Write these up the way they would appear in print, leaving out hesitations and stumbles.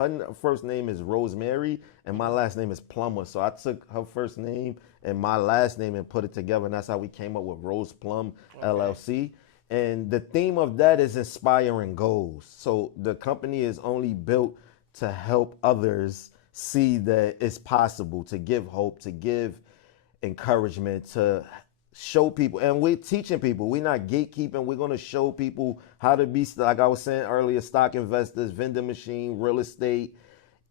Her first name is Rosemary, and my last name is Plummer. So I took her first name and my last name and put it together, and that's how we came up with Rose Plum LLC. And the theme of that is inspiring goals. So the company is only built to help others see that it's possible, to give hope, to give encouragement, to show people. And we're teaching people. We're not gatekeeping. We're going to show people how to be, like I was saying earlier, stock investors, vending machine, real estate,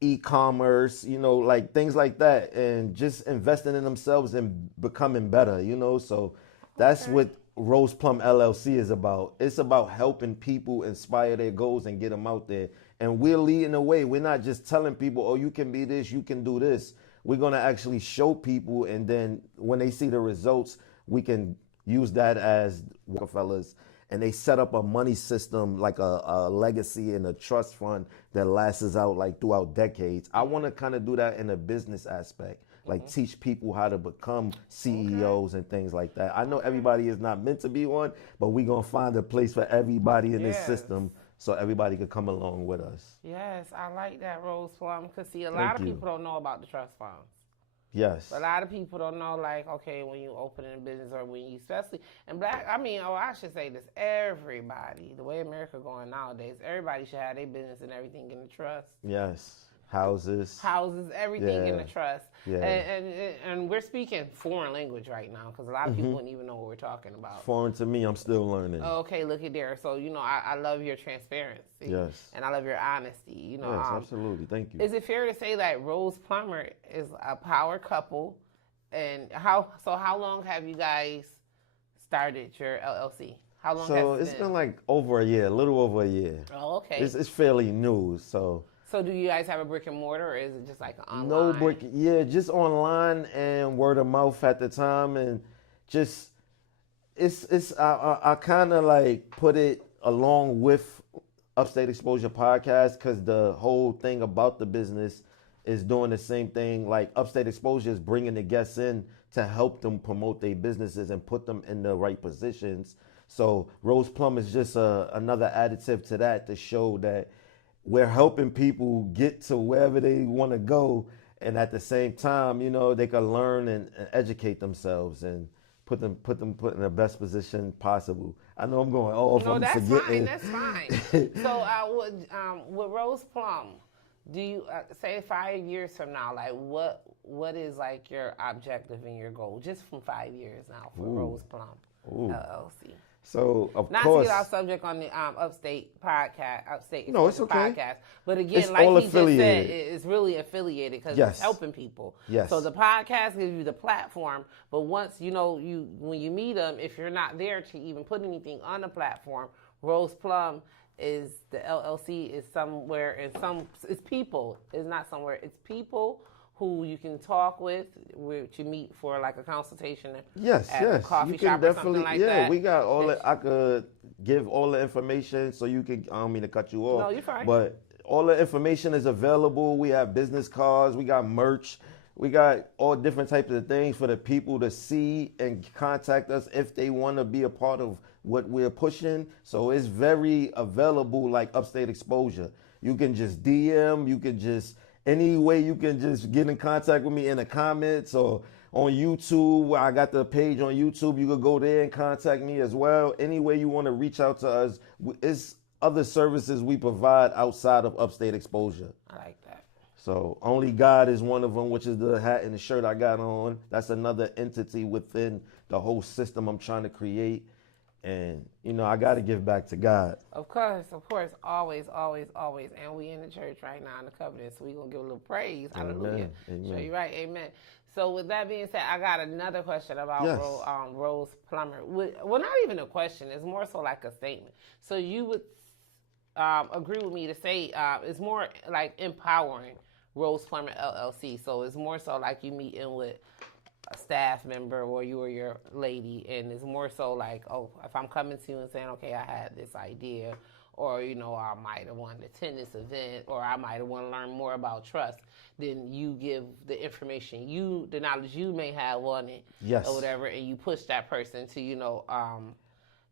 e-commerce, like things like that, and just investing in themselves and becoming better, So that's what Rose Plum LLC is about. It's about helping people inspire their goals and get them out there. And we're leading the way. We're not just telling people, oh, you can be this, you can do this. We're going to actually show people, and then when they see the results, we can use that as Rockefellers. And they set up a money system, like a legacy and a trust fund that lasts out like throughout decades. I want to kind of do that in a business aspect, like teach people how to become CEOs and things like that. I know everybody is not meant to be one, but we're going to find a place for everybody in this system so everybody could come along with us. Yes, I like that, Rose Plum, because see, a lot of people don't know about the trust funds. Yes. A lot of people don't know, like, okay, when you open a business or when you, especially, and I should say this, everybody, the way America going nowadays, everybody should have their business and everything in the trust. Yes. Houses, everything in the trust. Yeah. And we're speaking foreign language right now because a lot of people wouldn't even know what we're talking about. Foreign to me, I'm still learning. Okay, look at there. So, I love your transparency. Yes. And I love your honesty. Yes, absolutely. Thank you. Is it fair to say that Rose Plummer is a power couple? And how long have you guys started your LLC? How long has it been? It's been like over a year, a little over a year. Oh, okay. It's fairly new, so. So do you guys have a brick and mortar, or is it just like online? No brick, just online and word of mouth at the time, and just I kind of like put it along with Upstate Exposure podcast because the whole thing about the business is doing the same thing. Like Upstate Exposure is bringing the guests in to help them promote their businesses and put them in the right positions. So Rose Plum is just another additive to that to show that we're helping people get to wherever they want to go, and at the same time, they can learn and educate themselves and put them in the best position possible. I know I'm going off. No, I'm that's forgetting. fine. That's fine. So, with Rose Plum, do you say 5 years from now, like what is like your objective and your goal, just from 5 years now for Rose Plum LLC? So of not course, to get off subject on the Upstate podcast, Upstate no, it's okay. podcast, but again, it's like all he just affiliated. said, it's really affiliated because Yes. it's helping people. Yes. So the podcast gives you the platform, but once when you meet them, if you're not there to even put anything on the platform, Rose Plum is the LLC is somewhere it's people. It's not somewhere. It's people who you can talk with, which you meet for like a consultation at a coffee shop or something like that. We got all I could give all the information so you could, I don't mean to cut you off. No, you're fine. But all the information is available. We have business cards, we got merch, we got all different types of things for the people to see and contact us if they want to be a part of what we're pushing. So it's very available, like Upstate Exposure. You can just DM, you can just any way you can just get in contact with me in the comments or on YouTube. I got the page on YouTube. You could go there and contact me as well. Any way you want to reach out to us. It's other services we provide outside of Upstate Exposure. I like that. So Only God is one of them, which is the hat and the shirt I got on. That's another entity within the whole system I'm trying to create. And, I got to give back to God. Of course, always, always, always. And we in the church right now in the covenant, so we're going to give a little praise. Hallelujah. Amen. Sure, you're right. Amen. So with that being said, I got another question about Rose Plummer. Well, not even a question. It's more so like a statement. So you would agree with me to say it's more like empowering Rose Plummer LLC. So it's more so like you meeting with a staff member or you or your lady, and it's more so like, oh, if I'm coming to you and saying, okay, I had this idea, or I might have wanted to attend this event, or I might have wanted to learn more about trust, then you give the information, the knowledge you may have on it, or whatever, and you push that person to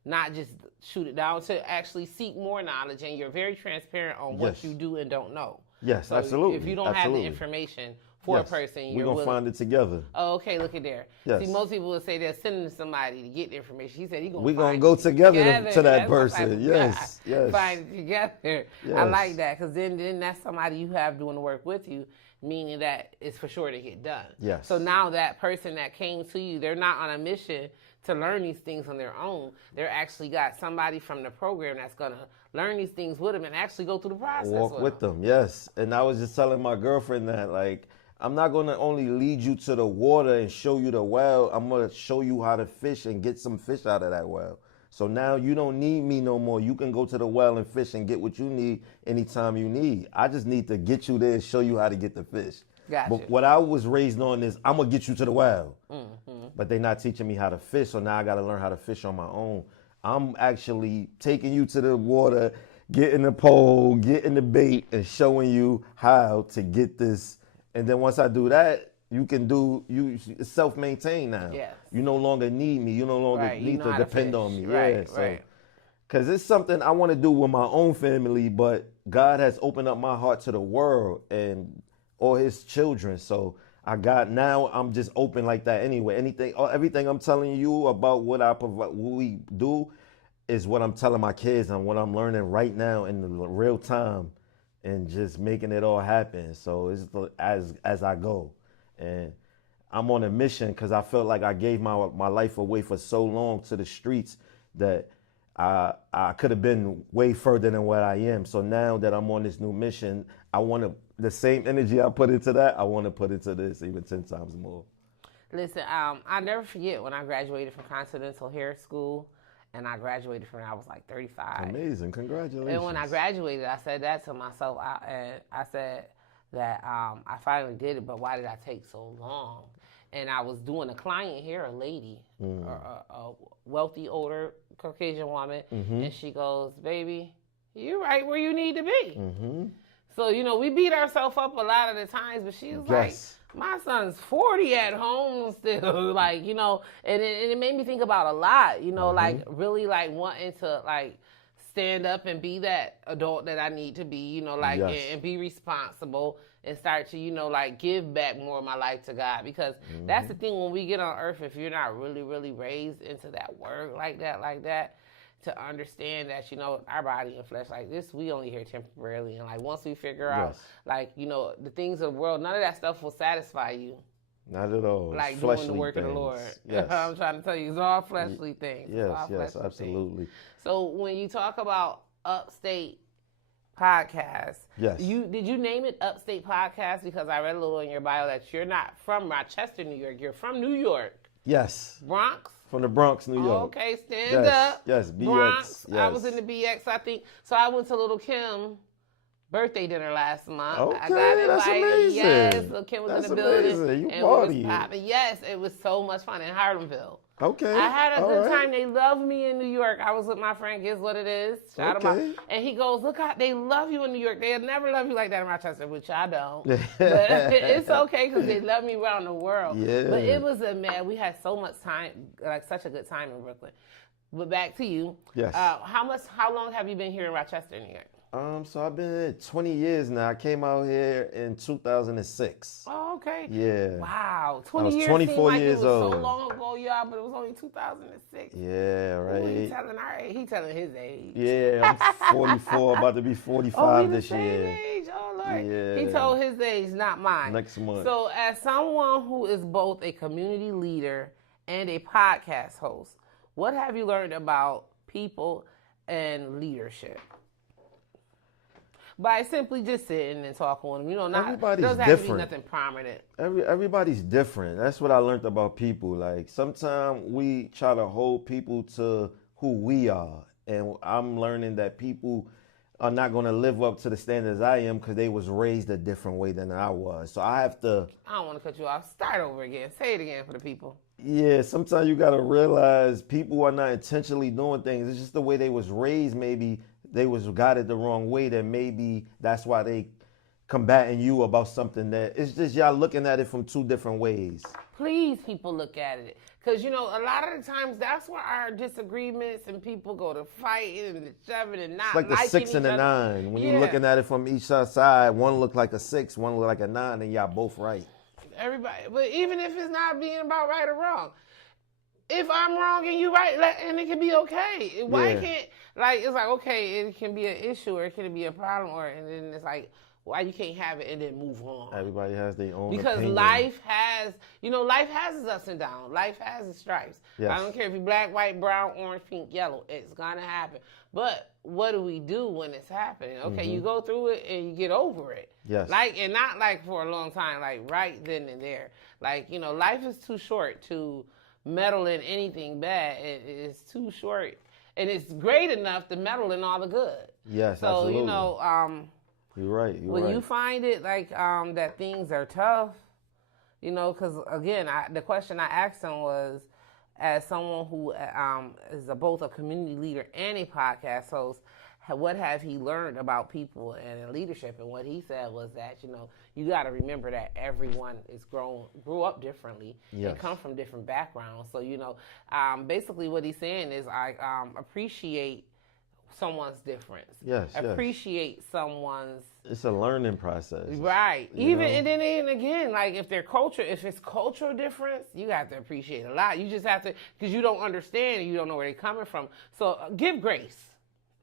not just shoot it down, to actually seek more knowledge, and you're very transparent on what you do and don't know. Yes, So absolutely. if you don't have the information for a person, we're going to find it together. Oh, okay, look at there. Yes. See, most people would say they're sending somebody to get the information. He said he's going to We're going to go together to that person. Yes, yes. Find it together. Yes. I like that, because then that's somebody you have doing the work with you, meaning that it's for sure to get done. Yes. So now that person that came to you, they're not on a mission to learn these things on their own. They're actually got somebody from the program that's going to learn these things with them and actually go through the process Walk with them. Yes. And I was just telling my girlfriend that, like, I'm not going to only lead you to the water and show you the well. I'm going to show you how to fish and get some fish out of that well. So now you don't need me no more. You can go to the well and fish and get what you need anytime you need. I just need to get you there and show you how to get the fish. Gotcha. But what I was raised on is I'm going to get you to the well. Mm-hmm. But they're not teaching me how to fish, so now I got to learn how to fish on my own. I'm actually taking you to the water, getting the pole, getting the bait, and showing you how to get this. And then once I do that, you self-maintain now. Yes. You no longer need me. You no longer need to depend on me. Right, yeah, right. Because it's something I want to do with my own family, but God has opened up my heart to the world and all his children. So now I'm just open like that anyway. Everything I'm telling you about what I provide, what we do, is what I'm telling my kids and what I'm learning right now in the real time, and just making it all happen. So it's as I go, and I'm on a mission because I felt like I gave my life away for so long to the streets that I could have been way further than what I am. So now that I'm on this new mission, I want to. The same energy I put into that, I want to put into this even 10 times more. Listen, I'll never forget when I graduated from Continental Hair School, and I graduated from when I was like 35. Amazing, congratulations. And when I graduated, I said that to myself, I said that I finally did it, but why did I take so long? And I was doing a client here, a lady, a wealthy, older Caucasian woman, and she goes, baby, you're right where you need to be. Mm-hmm. So, we beat ourselves up a lot of the times, but she was like, my son's 40 at home still, like, and it made me think about a lot, like really like wanting to like stand up and be that adult that I need to be, and be responsible and start to, like give back more of my life to God, because that's the thing when we get on earth, if you're not really, really raised into that word like that, to understand that, our body and flesh like this, we only here temporarily. And like once we figure out, like, the things of the world, none of that stuff will satisfy you. Not at all. Like doing the work of the Lord. Yes. I'm trying to tell you, it's all fleshly things. Yes, absolutely. Things. So when you talk about Upstate Podcast, yes. Did you name it Upstate Podcast? Because I read a little in your bio that you're not from Rochester, New York. You're from New York. Yes. Bronx? From the Bronx, New York. Okay, stand up. Yes, BX. Bronx. Yes. I was in the BX, I think. So I went to Little Kim birthday dinner last month. Okay, I got invited. that's amazing. Yes, Little Kim was in the building. Amazing. You and party. Yes, it was so much fun in Harlemville. Okay. I had a good time. They love me in New York. I was with my friend, Giz What It Is. Shout him out. And he goes, look how they love you in New York. They'll never love you like that in Rochester, which I don't. But it's okay because they love me around the world. Yeah. But it was we had so much time, like such a good time in Brooklyn. But back to you. Yes. How long have you been here in Rochester, New York? So I've been here 20 years now. I came out here in 2006. Oh, okay. Yeah. Wow. 20 years. I was 24 like years it was old. So long ago, y'all, but it was only 2006. Yeah, right. Ooh, he telling his age. Yeah, I'm 44, about to be 45 this year. Age. Oh, Lord. Yeah. He told his age, not mine. Next month. So as someone who is both a community leader and a podcast host, what have you learned about people and leadership? By simply just sitting and talking with them, everybody's doesn't have to be nothing prominent. Everybody's different. That's what I learned about people. Like sometimes we try to hold people to who we are, and I'm learning that people are not going to live up to the standards I am because they was raised a different way than I was. So I have to. I don't want to cut you off. Start over again. Say it again for the people. Yeah, sometimes you got to realize people are not intentionally doing things. It's just the way they was raised. Maybe they was guided the wrong way, that maybe that's why they combating you about something that it's just y'all looking at it from two different ways. Please, people look at it. Because, a lot of the times that's where our disagreements and people go to fighting and shoving and not liking. It's like the 6 and the 9. When you're looking at it from each side, one look like a 6, one look like a 9, and y'all both right. Everybody, but even if it's not being about right or wrong, if I'm wrong and you right, and it can be okay. Why can't, it's like, okay, it can be an issue or it can be a problem, and then it's like, why you can't have it and then move on? Everybody has their own because opinion. life has its ups and downs. Life has its stripes. Yes. I don't care if you're black, white, brown, orange, pink, yellow. It's gonna happen. But what do we do when it's happening? Okay, you go through it and you get over it. Yes. And not for a long time, right then and there. Life is too short to meddle in anything bad. It's too short, and it's great enough to meddle in all the good. Yes, so, absolutely. You're right. When you find it that things are tough, because again, the question I asked him was, as someone who is both a community leader and a podcast host, what have he learned about people and leadership? And what he said was that you got to remember that everyone grew up differently and come from different backgrounds. So basically what he's saying is I appreciate someone's difference. Yes. Appreciate someone's. It's a learning process. Right. And then again, if it's cultural difference, you have to appreciate a lot. You just have to, because you don't understand and you don't know where they're coming from. So give grace.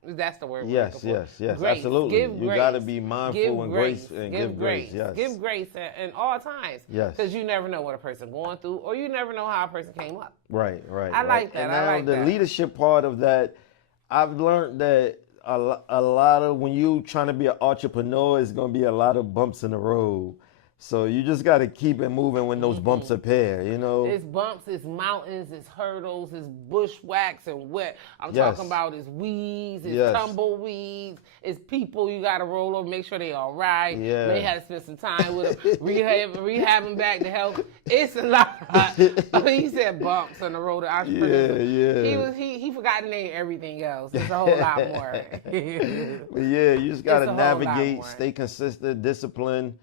That's the word. Yes. Grace. Absolutely. You got to be mindful and grace and give grace. Yes. Give grace in all times. Yes. Because you never know what a person going through, or you never know how a person came up. Right. I like that. And now the leadership part of that, I've learned that a lot of when you trying to be an entrepreneur, it's going to be a lot of bumps in the road. So you just got to keep it moving when those bumps appear, It's bumps, it's mountains, it's hurdles, it's bushwhacks and wet. I'm talking about it's weeds, it's tumbleweeds, it's people you got to roll over, make sure they all right. Yeah. They had to spend some time with them, rehab them back to health. It's a lot. He said bumps on the road to entrepreneurship. He forgot to name everything else. It's a whole lot more. But you just got to navigate, stay consistent, disciplined.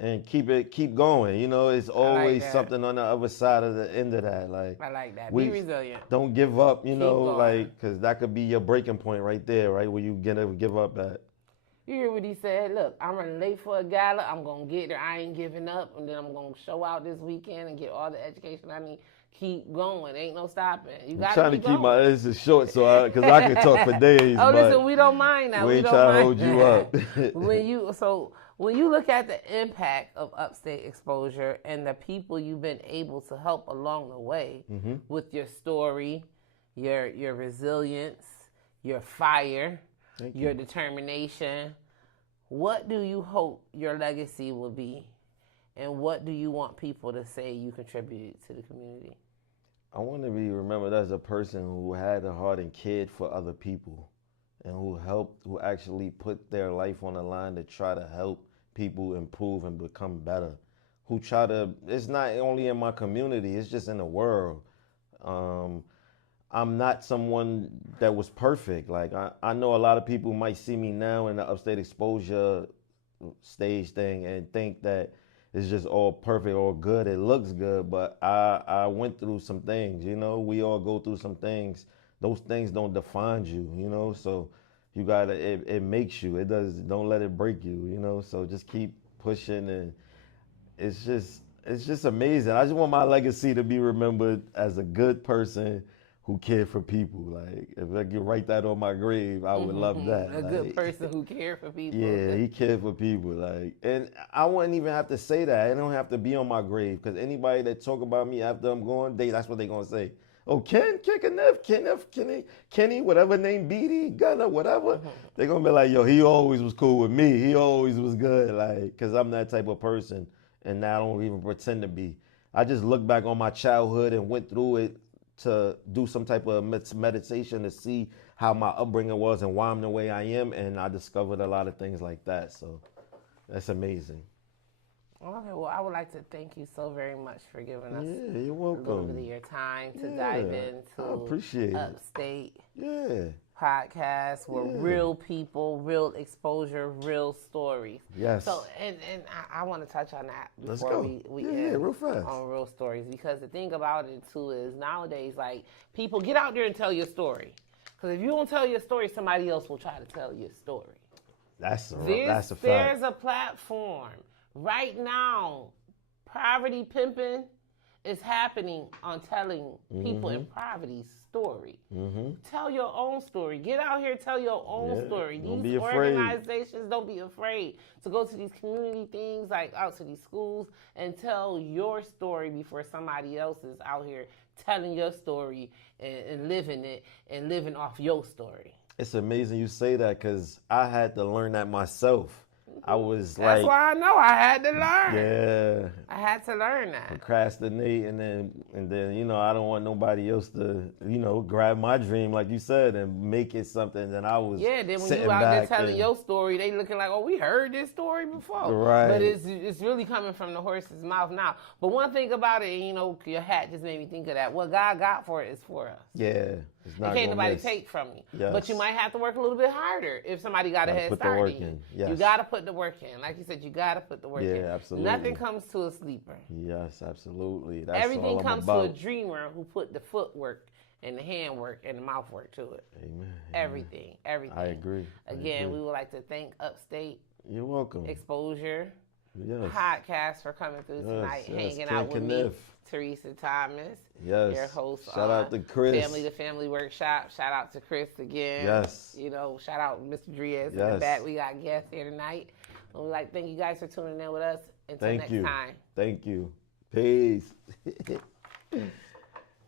And keep going. It's always something on the other side of the end of that. I like that. Be resilient. Don't give up, because that could be your breaking point right there, right, where you gonna give up at. You hear what he said? Look, I'm running late for a gala. I'm going to get there. I ain't giving up. And then I'm going to show out this weekend and get all the education I need. Keep going. Ain't no stopping. You got to keep my answers short because I can talk for days. Listen, we don't mind that. We ain't trying to hold you up. When you look at the impact of Upstate Exposure and the people you've been able to help along the way with your story, your resilience, your fire, your determination, what do you hope your legacy will be? And what do you want people to say you contributed to the community? I want to be remembered as a person who had a heart and cared for other people, and who actually put their life on the line to try to help people improve and become better. It's not only in my community, it's just in the world. I'm not someone that was perfect. I know a lot of people might see me now in the Upstate Exposure stage thing and think that it's just all perfect or good. It looks good, but I went through some things, We all go through some things. Those things don't define you, So you gotta, it makes you. Don't let it break you, So just keep pushing, and it's just amazing. I just want my legacy to be remembered as a good person who cared for people. If I could write that on my grave, I would love that. A good person who cared for people. Yeah, he cared for people. And I wouldn't even have to say that. It don't have to be on my grave, because anybody that talk about me after I'm gone, that's what they gonna say. Oh, Kenny, whatever name, Beatty, Gunner, whatever. They're gonna be like, yo, he always was cool with me. He always was good, because I'm that type of person, and now I don't even pretend to be. I just look back on my childhood and went through it to do some type of meditation to see how my upbringing was and why I'm the way I am, and I discovered a lot of things like that. So that's amazing. Okay, well, I would like to thank you so very much for giving us you're welcome. a little bit of your time to dive into I appreciate Upstate. Yeah. podcast where real people, real exposure, real stories. Yes. So, and I want to touch on that Let's before go. we end real fast. on real stories, because the thing about it too is nowadays, like, people get out there and tell your story. Because if you don't tell your story, somebody else will try to tell your story. That's a fact. There's a platform right now. Poverty pimping is happening on telling people in poverty's story. Tell your own story. Get out here, tell your own story. These organizations, don't be afraid to go to these community things, like out to these schools, and tell your story before somebody else is out here telling your story and living it and living off your story. It's amazing you say that, because I had to learn that myself. I was That's like, why I know I had to learn. yeah, I had to learn that. procrastinate, and then you know, I don't want nobody else to, you know, grab my dream, like you said, and make it something that I was. Yeah, then when sitting you out there back telling your story, they looking like, oh, we heard this story before. Right. But it's really coming from the horse's mouth now. But one thing about it, you know, your hat just made me think of that. What God got for it is for us. Yeah. It's not can't nobody miss. take from you. Yes. But you might have to work a little bit harder if somebody got a head put the start work in you. in. Yes. You got to put the work in. Like you said, you got to put the work in. Yeah, absolutely. Nothing comes to a sleeper. Yes, absolutely. That's Everything all I'm comes about. to a dreamer who put the footwork and the handwork and the mouthwork to it. Amen. Everything. I agree. Again, we would like to thank Upstate You're welcome. Exposure Yes. Podcast for coming through tonight, hanging out with me, Teresa Thomas, yes. your host. Shout out to Chris. Family to Family Workshop. Shout out to Chris again. Yes. You know, shout out Mr. Driez in the back. We got guests here tonight. And we like thank you guys for tuning in with us. Until next time. Thank you. Peace.